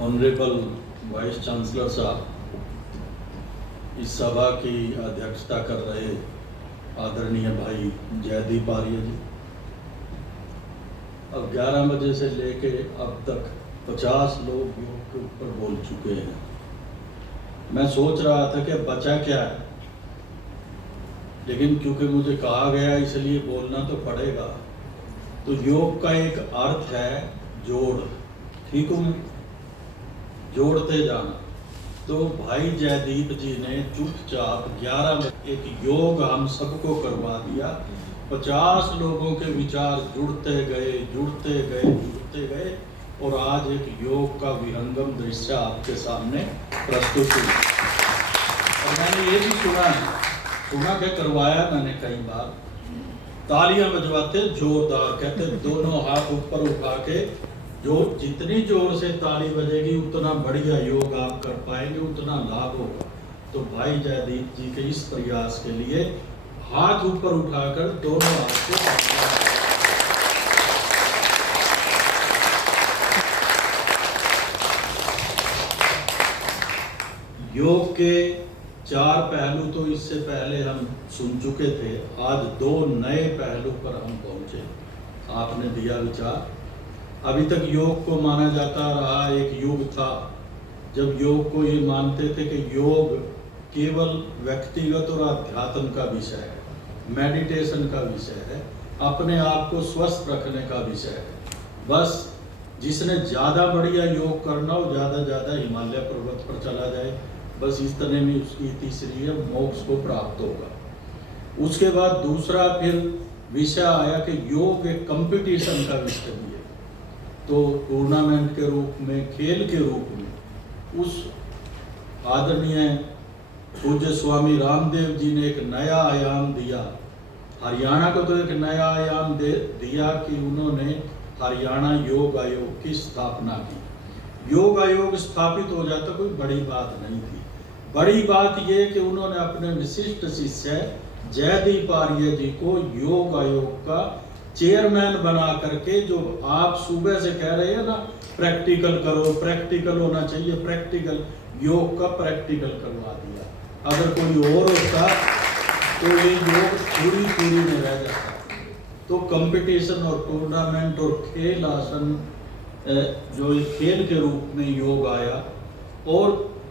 Honourable vice chancellor साहब, इस सभा की अध्यक्षता कर रहे आदरणीय भाई जयदीप आर्य जी, अब 11 बजे से लेके अब तक 50 लोग योग के ऊपर बोल चुके हैं। मैं सोच रहा था कि बचा क्या है, लेकिन क्योंकि मुझे कहा गया इसलिए बोलना तो पड़ेगा। तो योग का एक अर्थ है जोड़, ठीक हूँ मैं, जोड़ते जाना। तो भाई जयदीप जी ने चुपचाप 11 बजे एक योग हम सबको करवा दिया। 50 लोगों के विचार जुड़ते गए जुड़ते गए जुड़ते गए और आज एक योग का विहंगम दृश्य आपके सामने प्रस्तुत हुआ। और मैंने ये भी सुना के करवाया मैंने कई बार, तालियां बजवाते जोरदार, कहते दोनों हाथ ऊपर उठा के, जो जितनी जोर से ताली बजेगी उतना बढ़िया योग आप कर पाएंगे, उतना लाभ होगा। तो भाई जयदीप जी के इस प्रयास के लिए हाथ ऊपर उठाकर दोनों हाथ को योग के 4 पहलू तो इससे पहले हम सुन चुके थे। आज 2 नए पहलू पर हम पहुंचे। आपने दिया विचार। अभी तक योग को माना जाता रहा, एक युग था जब योग को ये मानते थे कि योग केवल व्यक्तिगत और अध्यात्म का विषय है, मेडिटेशन का विषय है, अपने आप को स्वस्थ रखने का विषय है। बस जिसने ज़्यादा बढ़िया योग करना हो ज़्यादा हिमालय पर्वत पर चला जाए, बस इस तरह में उसकी तीसरी है, मोक्ष को प्राप्त होगा। उसके बाद दूसरा फिर विषय आया कि योग एक कंपटीशन का विषय भी है। तो टूर्नामेंट के रूप में, खेल के रूप में उस आदरणीय पूज्य स्वामी रामदेव जी ने एक नया आयाम दिया। हरियाणा को तो एक नया आयाम दिया कि उन्होंने हरियाणा योग आयोग की स्थापना की। योग आयोग स्थापित हो जाता कोई बड़ी बात नहीं थी। बड़ी बात यह कि उन्होंने अपने विशिष्ट शिष्य जयदीप आर्य जी को योग आयोग का चेयरमैन बना करके, जो आप सुबह से कह रहे हैं ना प्रैक्टिकल करो, प्रैक्टिकल होना चाहिए, प्रैक्टिकल योग का प्रैक्टिकल करवा दिया। अगर कोई और होता तो ये योग पूरी में रह जाता। तो कंपटीशन और टूर्नामेंट और खेल आसन, जो एक खेल के रूप में योग आया और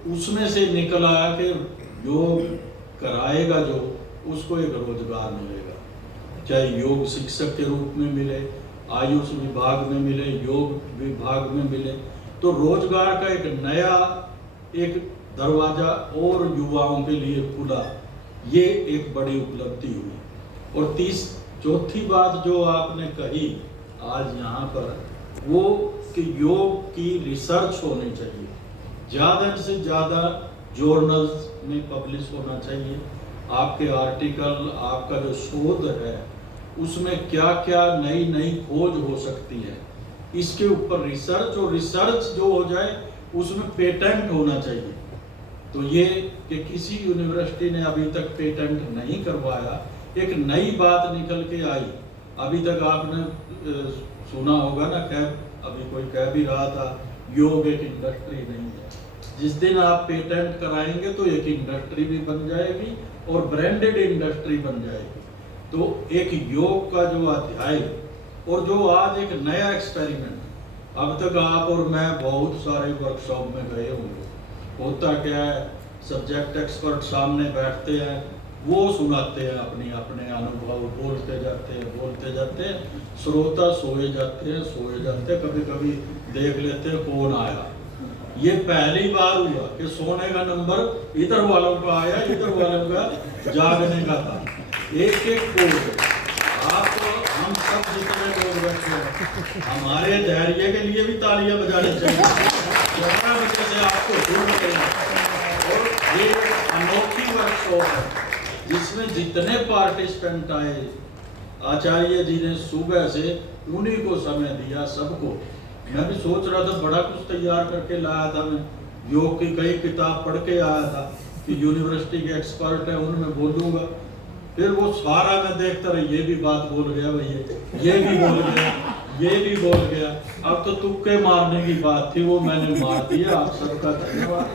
उसमें से निकल आया कि योग कराएगा जो, उसको एक रोजगार मिलेगा, चाहे योग शिक्षक के रूप में मिले, आयुष विभाग में मिले, योग विभाग में मिले। तो रोजगार का एक नया एक दरवाजा और युवाओं के लिए खुला। ये एक बड़ी उपलब्धि हुई। और चौथी बात जो आपने कही आज यहाँ पर, वो कि योग की रिसर्च होनी चाहिए, ज़्यादा से ज़्यादा जर्नल्स में पब्लिश होना चाहिए। आपके आर्टिकल, आपका जो शोध है उसमें क्या क्या नई खोज हो सकती है, इसके ऊपर रिसर्च, और रिसर्च जो हो जाए उसमें पेटेंट होना चाहिए। तो ये कि किसी यूनिवर्सिटी ने अभी तक पेटेंट नहीं करवाया, एक नई बात निकल के आई। अभी तक आपने सुना होगा ना, अभी कोई कह भी रहा था योग एक इंडस्ट्री नहीं है। जिस दिन आप पेटेंट कराएंगे तो एक इंडस्ट्री भी बन जाएगी और ब्रांडेड इंडस्ट्री बन जाएगी। तो एक योग का जो अध्याय और जो आज एक नया एक्सपेरिमेंट, अब तक आप और मैं बहुत सारे वर्कशॉप में गए होंगे। होता क्या है, सब्जेक्ट एक्सपर्ट सामने बैठते हैं, वो सुनाते हैं अपने अनुभव, बोलते जाते हैं, श्रोता सोए जाते हैं, कभी कभी देख लेते हैं कौन आया। ये पहली बार हुआ कि सोने का नंबर इधर वालों का आया, इधर वालों का जागने का था। एक कोड आप, हम सब जितने लोग बैठे हैं, हमारे धैर्य के लिए भी तालियां बजानी चाहिए। 11 बजे से आपको जुड़ गए और ये अनोखी वर्कशॉप है जिसमें जितने पार्टिसिपेंट आए, आचार्य जी ने सुबह से उन्हीं को समय दिया, सबको। मैं भी सोच रहा था बड़ा कुछ तैयार करके लाया था, मैं योग की कई किताब पढ़ के आया था कि यूनिवर्सिटी के एक्सपर्ट है उनमें बोलूँगा। फिर वो सारा मैं देखता रहा, ये भी बात बोल गया भैया, ये भी बोल गया, ये भी बोल गया। अब तो तुक्के मारने की बात थी, वो मैंने मार दिया। आप सबका धन्यवाद।